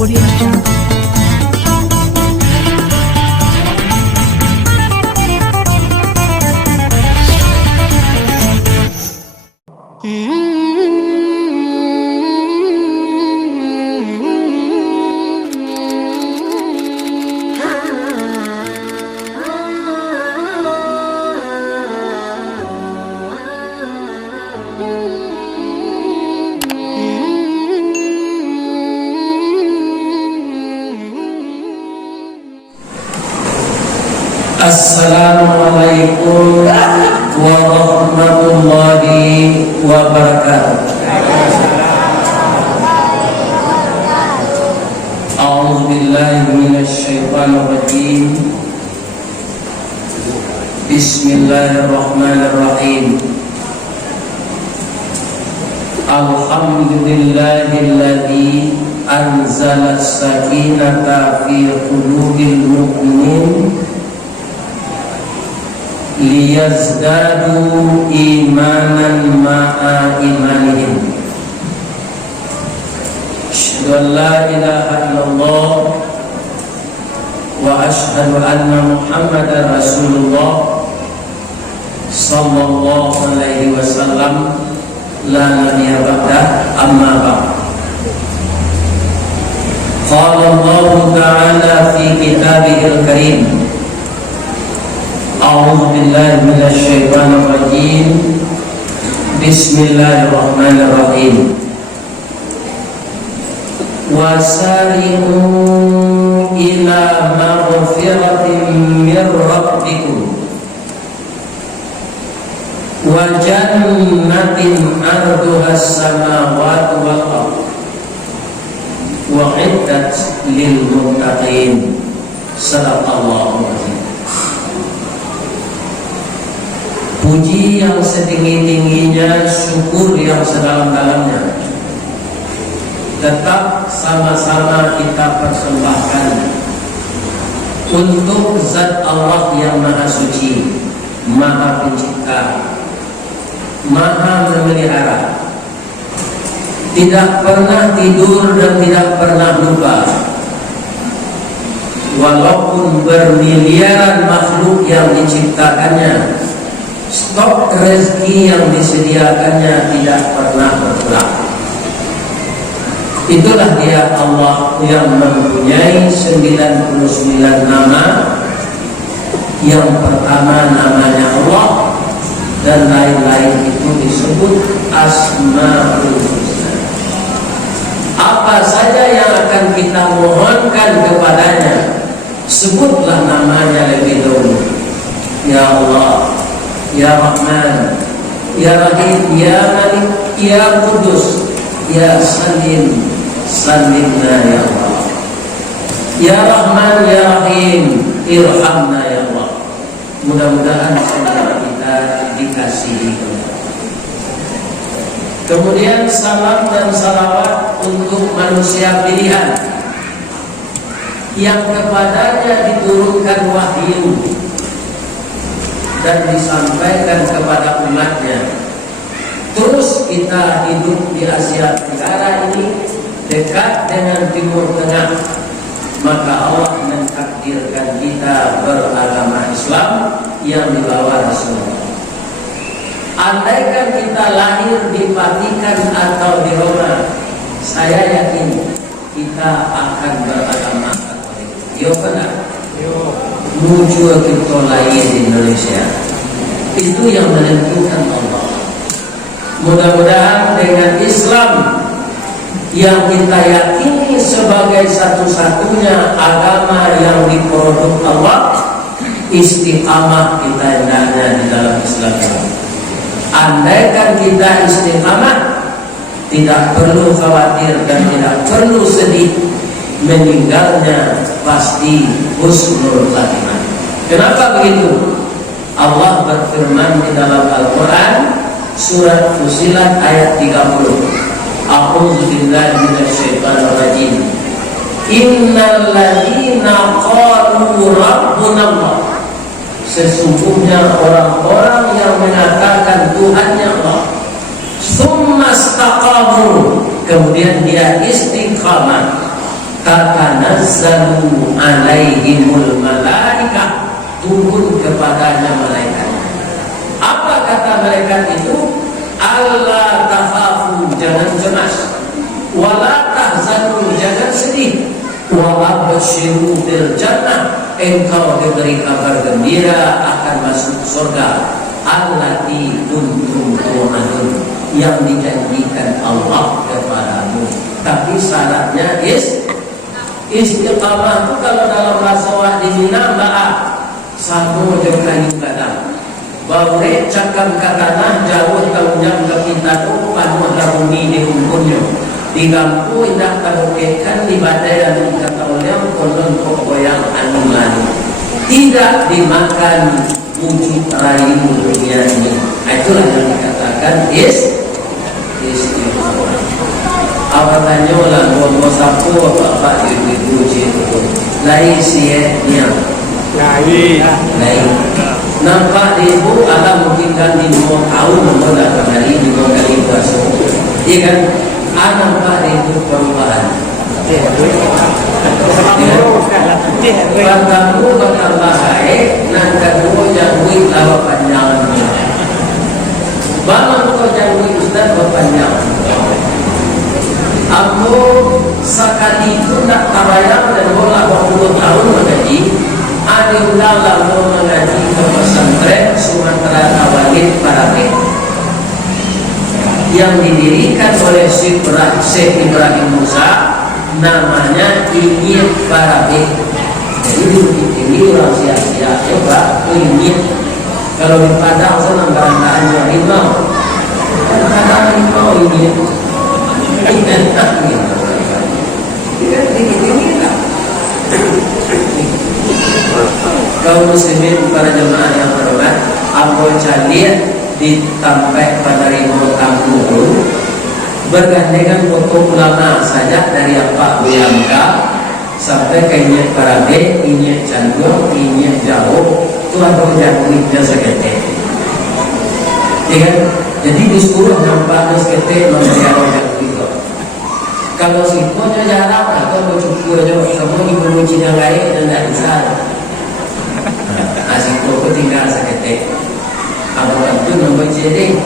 Audio Jungle. Assalamualaikum warahmatullahi wabarakatuh. A'udzu billahi minasy syaithanir rajim. Bismillahirrahmanirrahim. Alhamdulillahilladzi anzala as-sakinata fi qulubil mu'minin liyazdadu imanan ma'a imanihim. Asyhadu an la ilaha illallah wa asyhadu anna Muhammadar Rasulullah sallallahu alaihi wasallam la nabiyya ba'dah, amma ba'd. Qala Allah ta'ala fi kitabihil karim. A'udzu billahi minasy syaithanir rajim. Bismillahirrahmanirrahim. Wasari'u ila maghfiratin mir rabbikum wa jannatin 'arduhas samawati wal ardh wa 'iddat lil muttaqin. Sadaqallahu azim. Puji yang setinggi-tingginya, syukur yang sedalam-dalamnya, tetap sama-sama kita persembahkan untuk Zat Allah yang Maha Suci, Maha Pencipta, Maha Memelihara, tidak pernah tidur dan tidak pernah lupa. Walaupun bermiliaran makhluk yang diciptakannya, stok rezeki yang disediakannya tidak pernah berkurang. Itulah dia Allah yang mempunyai 99 nama. Yang pertama namanya Allah, dan lain-lain itu disebut Asmaul Husna. Apa saja yang akan kita mohonkan kepadanya, sebutlah namanya lebih dahulu. Ya Allah, Ya Rahman, Ya Rahim, Ya Malik, Ya Qudus, Ya Salim, Salimna Ya Allah. Ya Rahman, Ya Rahim, Irhamna Ya Allah. Mudah-mudahan semua kita dikasihi. Kemudian salam dan salawat untuk manusia pilihan yang kepadanya diturunkan wahyu dan disampaikan kepada umatnya. Terus kita hidup di Asia Tenggara ini, dekat dengan Timur Tengah, maka Allah mentakdirkan kita beragama Islam yang dibawa Rasulullah. Andaikan kita lahir di Vatikan atau di Roma, saya yakin kita akan beragama Katolik. Yo benar. Muncul kita lahir di Indonesia, itu yang menentukan Allah. Mudah-mudahan dengan Islam yang kita yakini sebagai satu-satunya agama yang diproduk Allah, istiqamah kita hendaknya di dalam Islam. Andaikan kita istiqamah, tidak perlu khawatir dan tidak perlu sedih, meninggalnya pasti husnul khatimah. Kenapa begitu? Allah berfirman di dalam Al-Quran, surat Fussilat ayat 30. A'udzu billahi minasy syaithanir rajim. Innal ladzina qalu rabbuna Allah. Sesungguhnya orang-orang yang mengatakan Tuhannya Allah, tsumma istaqamu, kemudian dia istiqamah, tatanazzalu alaihimul malaikah, turun kepadanya malaikat. Apa kata malaikat itu? Allah takhafu, jangan cemas, wala tahzanu, jangan sedih, wa abshiru bil jannah, engkau diberi kabar gembira akan masuk surga, allati kuntum tu'adun, yang dijanjikan Allah kepadamu. Tapi syaratnya istiqamah itu. Kalau dalam bahasa di Mina maaf satu jauh kayu kadang baure cakap katana jauh tahunnya ke kita tu panu haruni di umurnya di gampu indah tarukekan di badai dan kata orang konon kokoyang anulan tidak dimakan wujud rayu dunia ini. Itulah yang dikatakan istiqamah. Apa tanya lah mau sapu apa ibu itu lain sietnya lain nampak di ibu ada mungkin kan di mau tahu nomor berapa kali di mau kali basuh, iya kan? Nampak di ibu perubahan. Bagamu bertambah baik, nan kedua jangui lawa panjang. Bagamu kau jangui ustaz berpanjang. Aku sekali itu nak tabayang dan bola 20 tahun mengaji. Ada ulama mau mengaji ke pesantren Sumatera Tawalid Parabe yang didirikan oleh Syekh Ibrahim Musa, namanya Inyit Parabe. Jadi ini orang sia-sia coba Inyit. Kalau di Padang senang barangkali rimau, kadang-kadang rimau Inyit. Kaum muslimin para jemaah yang berhormat, Abu Jalil ditampek pada rimau kampung bergandengan foto ulama saja dari Pak Buyangka sampai ke Inyek Parabe, Inyek Candung, Inyek Jauh, itu Abu Jalil biasa kete. Jadi disuruh nampak sekete memberi Abu Jalil. Kalau sikonya jarang atau bercukurnya semua ibu Cina lain dan tidak bisa. Asiko tinggal seketik. Apa itu nombor jadi?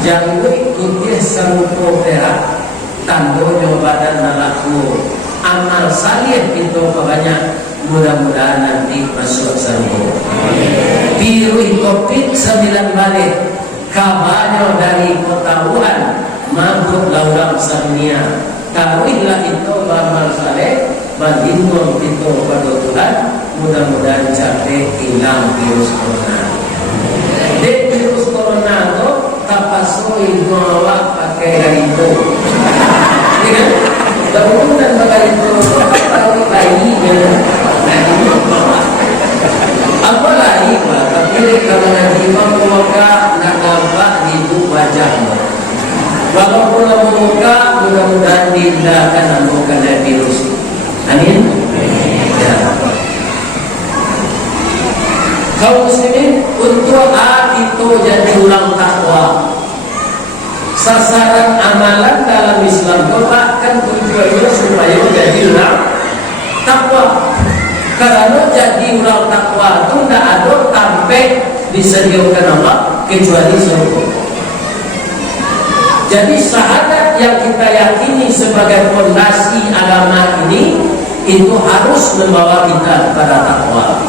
Jangan ikuti serupa perak. Tandanya badan nalaku. Amal salih itu banyak. Mudah-mudahan nanti masuk surga. Biru topik 9 balik. Kabarnya dari kota Wuhan. Mabuk laulang sarnia. Taruhlah itu beramal saleh, berlindung itu pada Tuhan. Mudah-mudahan capai hilang virus corona. Dek virus corona itu tapasoi bawa pakai itu. Kan? Daun dan pakai itu tahu lagi apa lagi pak? Tapi kalau nanti membuka nak nampak itu wajahmu. Walaupun membuka, mudah-mudahan dihindarkan bukan dari virus. Amin. Ya. Kaum muslimin, untuk itu jadi ulang takwa. Sasaran amalan dalam Islam itu bahkan tujuannya supaya jadi ulang takwa. Karena jadi ulang takwa itu tidak ada sampai disediakan Allah kecuali surga. Jadi syahadat yang kita yakini sebagai fondasi agama ini itu harus membawa kita kepada takwa.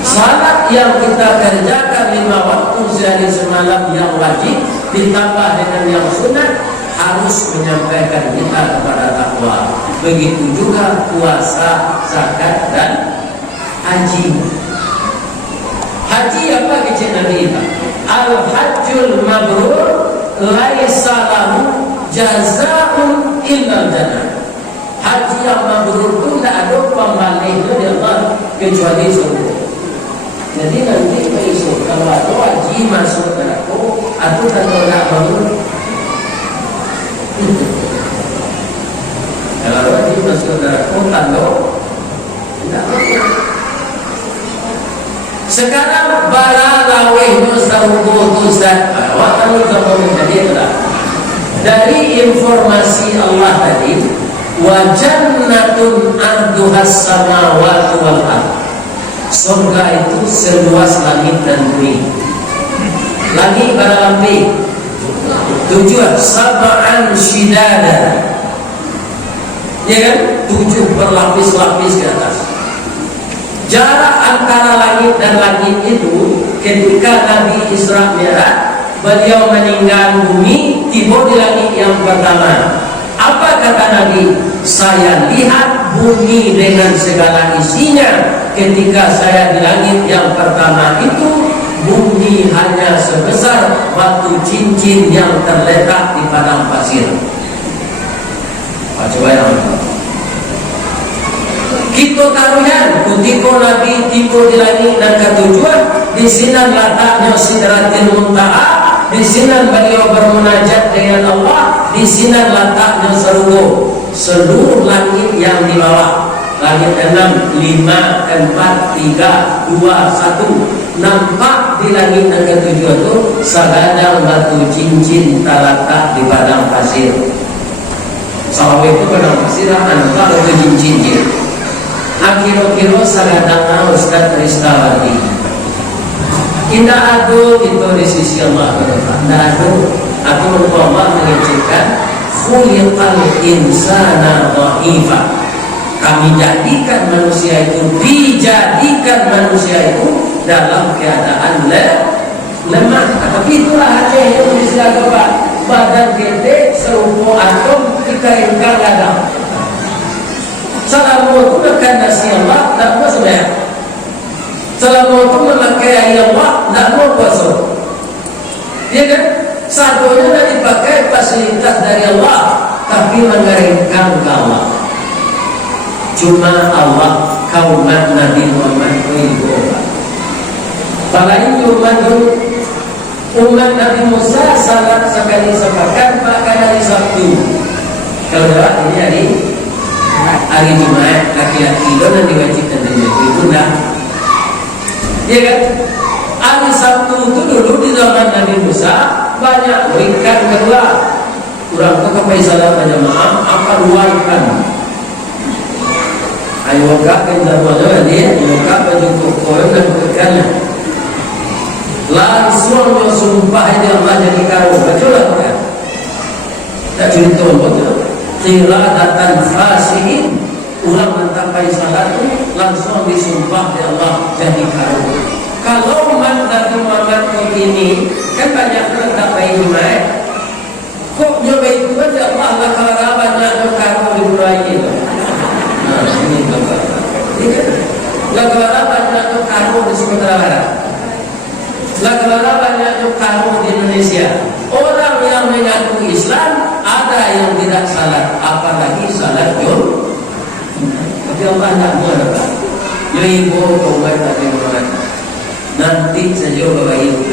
Salat yang kita kerjakan 5 waktu sehari semalam yang wajib ditambah dengan yang sunat harus menyampaikan kita kepada takwa. Begitu juga puasa, zakat dan haji. Haji apa kecil Nabi kita? Al-hajjul mabrur laisa lahu jazaa'un illa jannah. Haji yang mabrur itu tidak ada pembalainya di Allah kecuali surga. Jadi nanti besok kalau ada haji masuk neraka atau tidak mabrur. Kalau haji masuk neraka tanda tidak mabrur. Sekarang bara laweh nusarugo tuzat waktu kamu menjadi dari informasi Allah tadi Wa jannatun arduhas samawati wal ardh. Surga itu seluas langit dan bumi. Langit pada lampi 7 sab'an shidada, ya kan? 7 berlapis-lapis ke atas. Jarak antara langit dan langit itu ketika Nabi Isra Mi'raj, beliau meninggal bumi, tiba di langit yang pertama. Apa kata Nabi? Saya lihat bumi dengan segala isinya. Ketika saya di langit yang pertama itu, bumi hanya sebesar batu cincin yang terletak di padang pasir. Coba yang kita taruhan ketika Nabi tiba di langit dan ketujuan, di sini letaknya Sidratil Muntaha, di sini beliau bermunajat dengan Allah, di sini letaknya surga. Seluruh langit yang di bawah, langit 6, 5, 4, 3, 2, 1, nampak di langit yang ketujuh itu segadang batu cincin terletak di padang pasir. Sawah itu padang pasir, nampak batu cincin. Kira-kira segadang Ustaz Ristawati. Indah adu itu di sisi Allah. Indah adu, aku menurut Allah mengecilkan khuliqal insana dha'ifa. Kami jadikan manusia itu, dijadikan manusia itu dalam keadaan lemah. Tapi itulah hanya yang disediakan badan gede serupa atom dikaitkan ladang. Selama itu makan nasi Allah, tak mau sembahyang. Selama itu memakai ayat Allah, tak mau puasa. Ya kan? Satunya dah dipakai fasilitas dari Allah, tapi mengeringkan ke Allah. Cuma Allah kaumat Nabi Muhammad itu. Paling umat Nabi Musa salat sekali sepakat, bahkan hari Sabtu. Kalau dah ini hari Jumat, laki-laki itu nanti wajibkan itu dah. Ya kan? Hari Sabtu itu dulu di zaman Nabi Musa banyak ikan keluar. Kurang tu kapai salat berjamaah, apa dua ikan. Ayo gak kenapa dia, gak baju kokoh dan ikannya. Langsung dia sumpah dia Allah jadi karo. Betul tak? Tak cerita betul. Qiradatan khasiin, orang mencapai salat itu langsung disumpah di Allah jadi karo. Kalau umat Nabi Muhammad ini kan banyak mencapai Jumat, kok nyoba itu aja Allah lah kalau banyak karo di bulan itu. Nah ini bapak. Lah kalau banyak karo di Sumatera Barat, lah kalau banyak karo di Indonesia. Orang yang mengaku Islam ada yang tidak salat, apalagi salat Jumat. Tapi Allah tak mau apa. Ibu taubat Nabi Muhammad. Nanti saja bawa ibu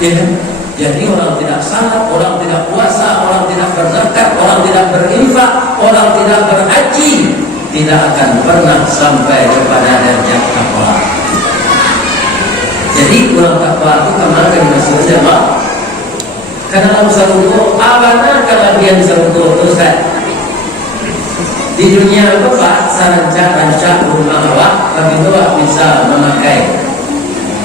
ya kan? Jadi orang tidak salat, orang tidak puasa, orang tidak berzakat, orang tidak berinfak, orang tidak berhaji, tidak akan pernah sampai kepada derajat takwa. Jadi orang takwa itu kemana dimaksud Allah? Karena dalam sarungku, awalnya kelebihan sarungku itu di dunia itu Pak, rancang rumah awak, tapi itu awak bisa memakai.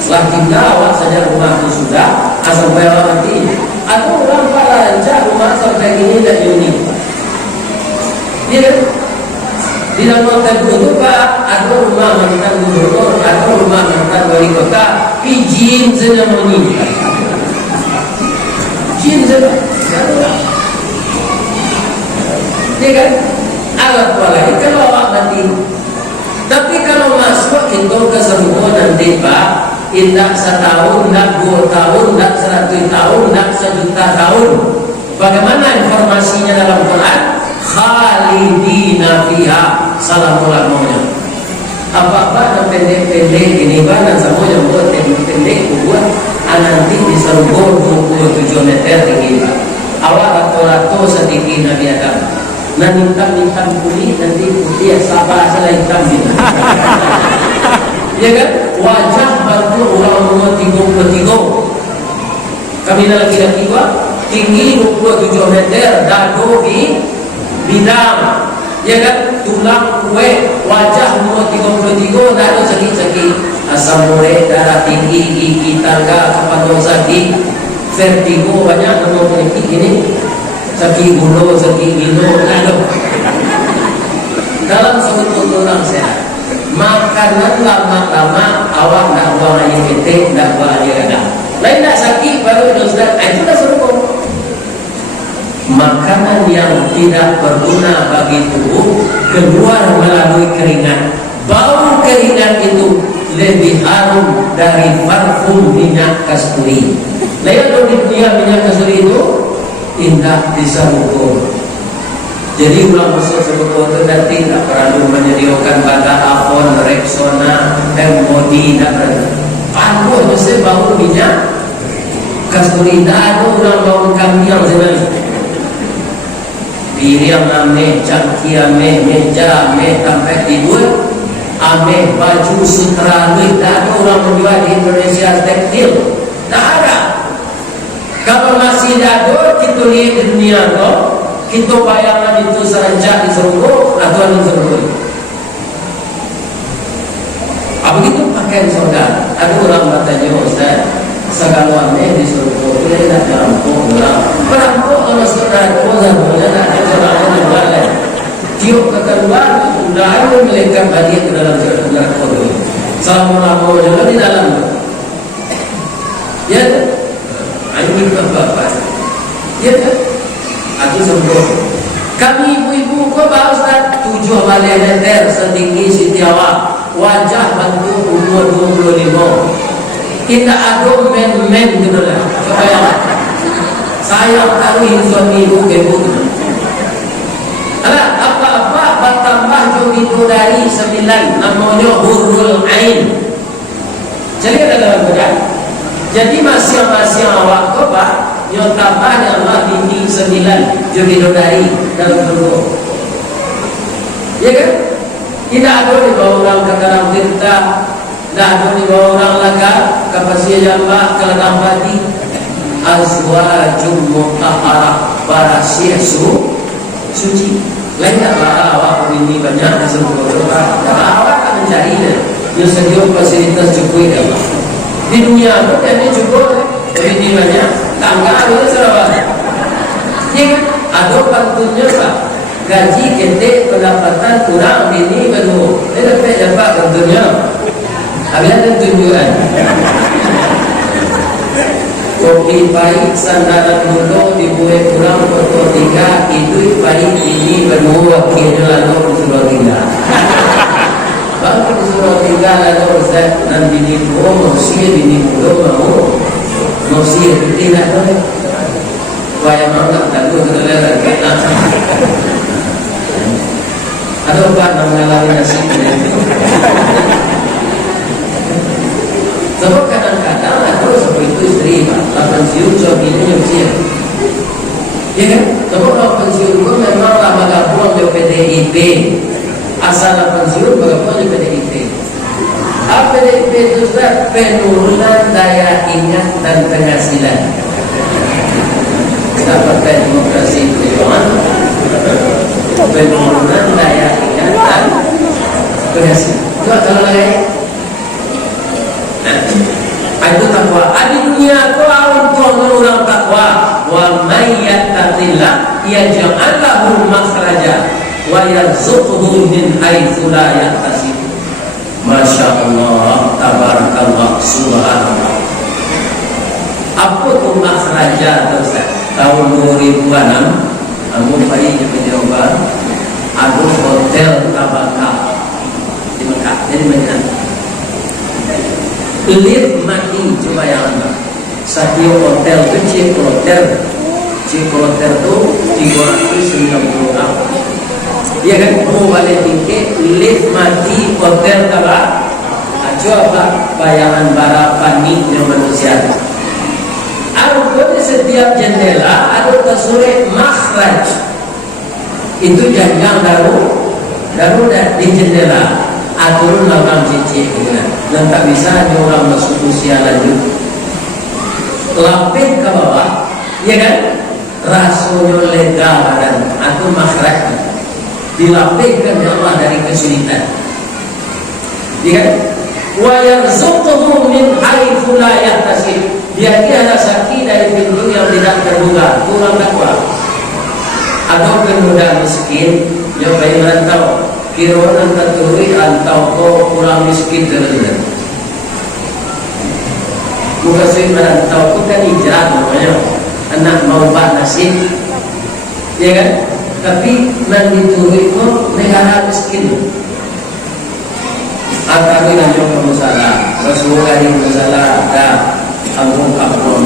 Setelah tinggal awak saja rumah itu sudah, sampai awak mati. Atau orang Pak rancang rumah sampai gini dan unik. Iya kan? Di dalam itu Pak, ada rumah mantan gubernur, ada rumah mantan wali kota, izin seremoni. Izin seremoni. Iya kan? Alat walai kalau awak nanti. Tapi kalau masuk itu ke semua nanti Pak, tidak setahun, tidak 2 tahun, tidak 100 tahun, tidak 1.000.000 tahun. Bagaimana informasinya dalam Quran? Khalidina fiha. Salam ulamanya. Apa-apa yang pendek-pendek ini badan semuanya buat pendek-pendek buat nanti bisa 27 meter tinggi Pak. Awak rato-rato sedikit Nabi Adam. Nah hitam kulit nanti putih sabar salah hitam gitu. Ya kan? Wajah bantu orang rumah tiga. Kami lagi Pak, tinggi 27 meter, dado di bidang, ya kan, tulang kue, wajah umur 33, dado segi-segi, asam urat, darah tinggi, gigi, tangga, kepadosa, di vertigo, banyak memiliki ini, segi bulu, segi minum, dado. Dalam satu tulang sehat, makanan lama-lama awak nak buang air ketik, nak buang air rendah. Lain nak sakit baru Ustaz, itu dah serupa. Makanan yang tidak berguna bagi tubuh keluar melalui keringat. Bau keringat itu lebih harum dari parfum minyak kasturi. Lain di dunia minyak kasturi itu indah diserupa. Jadi ulang masuk sebuah itu nanti tak perlu menyediakan bahan Avon, Rexona, Modi, tak perlu. Panggul mesti bau minyak kasturi. Tak ada orang bau kambing sebenarnya. Piring ame, cangki ame, meja ame, sampai tidur ame, baju sutra ame. Tak ada orang menjual di Indonesia tekstil. Tak ada. Kalau masih ada, kita lihat di dunia itu, kita bayangkan itu serenjak di Serunggu atau di Serunggu. Apa begitu pakaian surga? Ada orang bertanya, Ustaz, segalanya di Serunggu itu tidak merampok orang. Merampok kalau saudara kosan, boleh tak ada orang yang boleh. Tiup ke keluar, sudah ada melekat hadiah ke dalam neraka itu. Selama-lama juga di dalam. Ya, ini apa? Ya, aku sembuh. Kami ibu-ibu kau baru Ustaz 7 meter setinggi Siti Awak, wajah bentuk umur 25. Kita ada men-men gitu lah. Coba ya. Saya tahu suami ibu gitu. Alah, apa-apa bertambah begitu dari 9, namanya hurul ain. Jadi ada dalam Quran. Jadi masing-masing awak tu Pak, yang tambah Allah bini 9 begitu dari dalam Quran. Ya kan? Tidak ada di bawah orang ke dalam tinta, tidak ada di bawah orang laka kapasitas jambah ke dalam hati. Azwajum mutahharah, barasiah suci. Lain tak awak ini banyak disebut Allah. Awak akan mencarinya. Yang sedia fasilitas cukup Allah. Di dunia pun ini cukup. Ini banyak. Tangga ada seraba. Ya, ada pantunnya Pak. Gaji ketik pendapatan kurang ini baru. Ini dapat pantunnya. Habis ada tunjukan. Kopi pahit sandaran muda dibuat kurang kotor 3 hidup pahit ini berdua kira lalu disuruh tinggal. Baru disuruh tinggal lalu Ustaz dan bini tua manusia bini muda mau manusia tidak boleh. Wayang mangga tak tahu kita lihat kita. Ada obat mengalami nasib ini. Sebab kadang-kadang ada seperti itu istri Pak, pensiun suaminya nyucian. Ya kan? Sebab kalau pensiun itu memang lama gabung di PDIP. Asal pensiun bergabung di PDIP. Apa PDIP itu Ustaz? Penurunan daya ingat dan penghasilan. Kita pakai demokrasi perjuangan. Penurunan daya ingat dan penghasilan. Itu kalau lain. Itu takwa. Di dunia kau untuk orang takwa. Wa may yattaqillah yaj'al lahu makhraja wa yarzuqhu min haitsu la yahtasib. Masyaallah, tabarakallah, subhanallah. Apa tu makhraja Ustaz? Tahun 2006, aku pergi ke Jawa, ada hotel Tabaka di Mekah, jadi Madinah. Lift mati coba yang anda. Satu hotel tu cik hotel tu 390 orang. Dia kan mau balik tiket lift mati hotel apa? Coba bayangan barapan yang manusia. Ada di setiap jendela ada tersurat makhraj. Itu janjang darurat di jendela. Aturun lawan cicik dan tak bisa ada orang masuk usia lanjut. Lapik ke bawah ya kan? Rasulnya lega badan atau makhraj dilapihkan oleh Allah dari kesulitan, ya kan? Wa yarzuquhu min haitsu la yahtasib, dia adalah sakit dari pintu yang tidak terduga. Kurang takwa atau pemuda miskin yang bayi merantau kira-kira terturi atau kau kurang miskin terus. Bukan sih merantau, bukan hijrah namanya, anak mau nasib, ya kan? Tapi mendituri kok negara miskin. Ataupun yang masalah, Rasulullah ini masalah ada kampung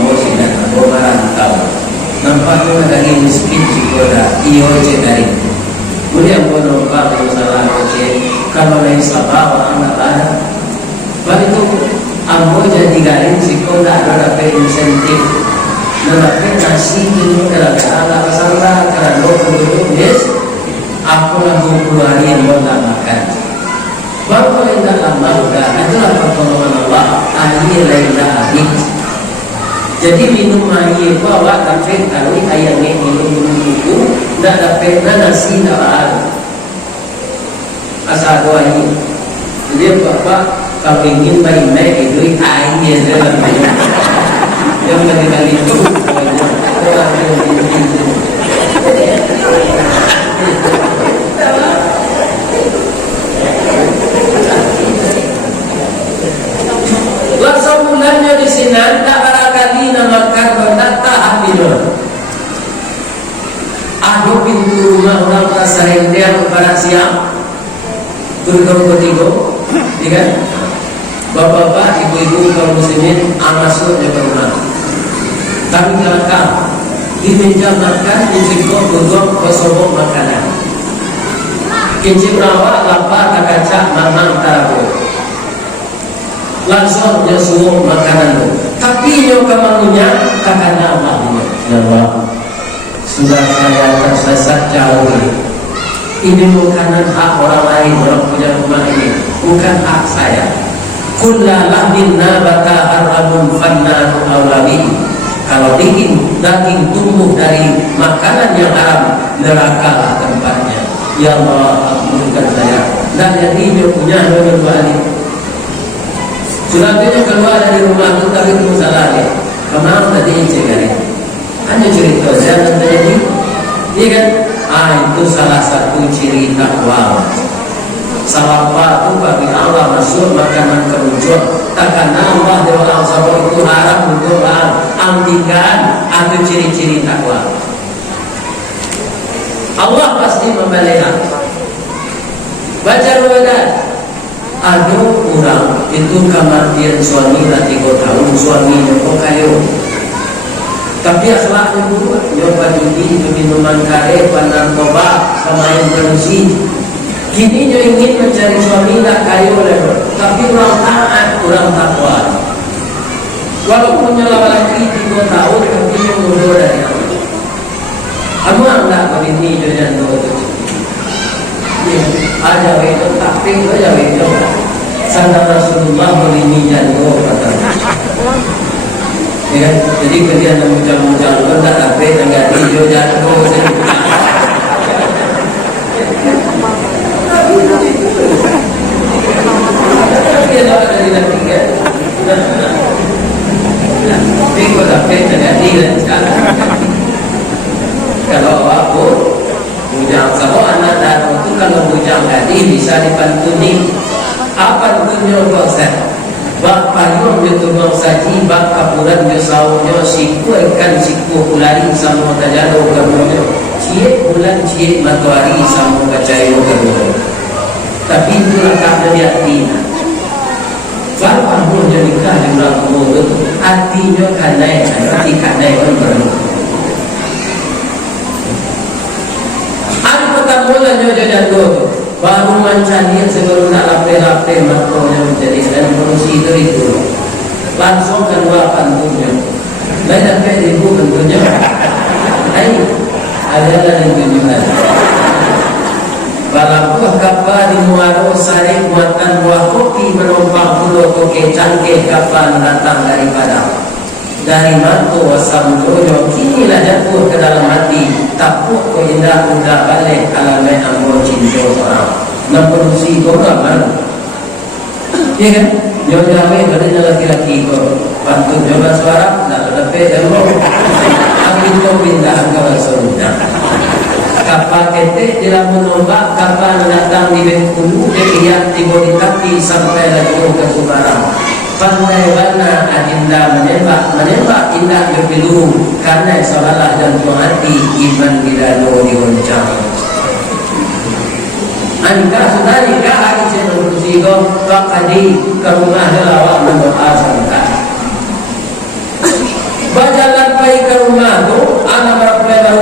bosi dan merantau. Nampaknya dari miskin sikoda, iyo cedari. Kemudian pun nampak masalah kecil, kalau lain sabar anak ada. Baik itu ambo jadi garing sikoda ada dapat insentif. Dapat nasi ini kalau ada masalah karena dulu yes, aku langsung keluar yang mau makan. Baru kalau tidak lama sudah adalah pertolongan Allah. Air lainlah air. Jadi minum air bawa tapi kalau ayam ini minum itu tidak dapat nasi dah. Asal doa ini. Jadi bapak kalau ingin bayi itu air dalam minum. Yang kali itu orang yang minum. Langsung mulanya di sini tak barangkali namakan tak tahan minum. Ada pintu rumah orang tak sering dia kepada siang bergolong-golong, ya kan? Bapak-bapak, ibu-ibu kaum muslimin masuk ke rumah. Kami belakang di meja makan ujigo duduk bersobok makanan. Kincir rawat lapar kacak mamang tarago. Langsung dia suruh makanan tu. Tapi yang kemalunya takkan nama dia. Ya Allah, sudah saya tersesat jauh ini. Ini makanan hak orang lain, orang punya rumah ini, bukan hak saya. Kullalah minna bata harabun fannaru awlabi. Kalau daging tumbuh dari makanan yang haram, neraka tempatnya. Ya Allah, ampunkan saya. Dan yang ini punya dua ini. Suratnya keluar dari rumah itu tapi itu salah dia. Kemana tadi cegari? Hanya cerita jangan terjadi. Iya kan? Itu salah satu ciri takwa. Salawat itu bagi Allah masuk makanan kemuncul. Takkan Allah di orang sabar itu haram untuk orang ambilkan itu ciri-ciri takwa. Allah pasti membelikan. Baca ruwadat. Ada orang itu kematian suami dah 3 tahun suaminya kok kayu. Tapi akhlaknya buruk, nyoba judi, minuman kare, narkoba, pemain perusi. Kini dia ingin mencari suami dah kayu lebar. Tapi orang taat, orang takwa. Walaupun nyawa lagi 3 tahun, tapi dia mundur dari Allah. Kamu enggak begini dia jangan tu. Ada itu tapi ada itu. Sanda Rasulullah begini jangan kata. Ya, jadi kemudian muncul-muncul tak tapi enggak hijau jatuh. Tapi ada dari nanti kan. Tapi tapi terjadi dan kalau aku bujang kalau anak dan itu kalau bujang tadi bisa dipantuni apa tentunya bangsa bapak yang ditunggu saji bapak puran dia sahurnya siku ikan siku kulari sama tajalo kemudian cie bulan cie matahari sama kacau kemudian tapi itulah kata dia tina bapak pun jadi kah di bulan kemudian hatinya kanai hati kanai kan berlalu. Mula jodoh jatuh baru mencari sebelum nak lapar-lapar makonya menjadi dan fungsi itu langsung keluar pantunnya lain apa ibu tentunya adalah yang tunjukkan balapuh kapal di muaro sari muatan buah kopi menumpang pulau koke cangkeh kapal datang daripada dari matu wasamdoyo kini lah jatuh ke dalam hati takut ko indah udah balik alamai ambo cinta orang memproduksi korban iya kan nyonya we badannya laki-laki ko bantu nyoba suara nak lebih elok aku itu pindah ke surga kapal ketek di lambung ombak kapal datang di Bengkulu dia tiba di kaki sampai lagi ke Subarang pandai bana adinda menembak indah berpilung karena seolah jantung hati iman bila lo digoncang anda sudah nikah hari channel kusigo pakadi ke rumah lawak mendoa sangka berjalan pergi ke rumah tu anak baru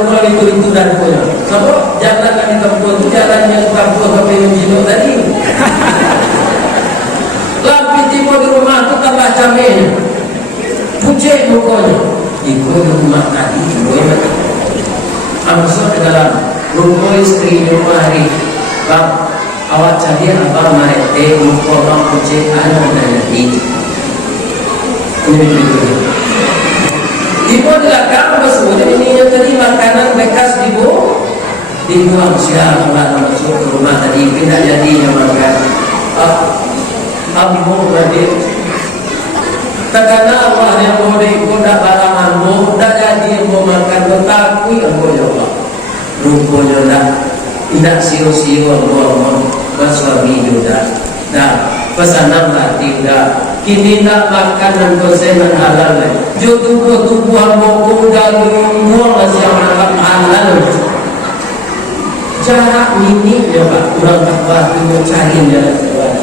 pulang itu dan punya sebab jalan di kampung tu jalannya kampung ke Penjino tadi lampi tiba di rumah tu tambah camen pucet mukanya ikut rumah tadi boleh masuk ke dalam rumah istri rumah hari bang awak cari abang marete muka bang pucet anak dan ini ibu belakang maksudnya ini yang tadi makanan bekas dibuang siapa masuk ke rumah tadi tidak jadi yang makan Abu berarti terkena Allah yang boleh ikut dah baranganmu dah jadi mau makan bertakui aku jawab rupanya dah tidak siu-siu buang bersuami juga dah pesanan hati dah kini nak makanan konsenan halal jo tubuh ambo dah buang masih yang halal jarak ini ya Pak kurang tepat itu cari jalan keluar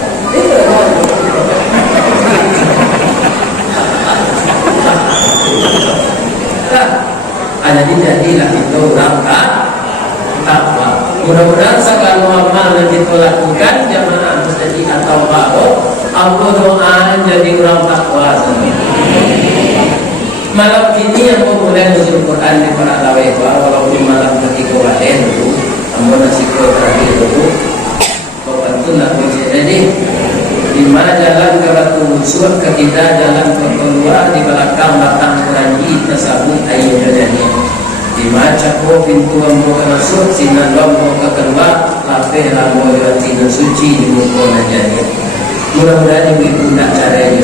ada jadilah itu orang takwa. Mudah-mudahan segala amal yang kita lakukan jamaah masjid atau bau Allah doa jadi orang takwa. Malam ini yang mulai nuzul Quran di para lawai walaupun malam ketika wahen itu amun nasiko terakhir itu kebetulan jadi di mana jalan ke batu musuh ketiga jalan ke keluar di belakang batang keranji tersebut ayu jadi di mana ko pintu ambo masuk sinan ambo ke keluar lape ambo lewat sinan suci di muka jadi mudah-mudahan ibu nak cara ini